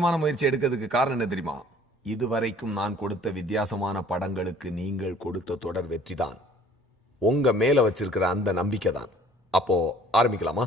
முயற்சி எடுக்கிறதுக்கு காரணம் என்ன தெரியுமா? இதுவரைக்கும் நான் கொடுத்த வித்தியாசமான படங்களுக்கு நீங்கள் கொடுத்த தொடர் வெற்றிதான். உங்க மேல வச்சிருக்கிற அந்த நம்பிக்கை தான். அப்போ ஆரம்பிக்கலாமா?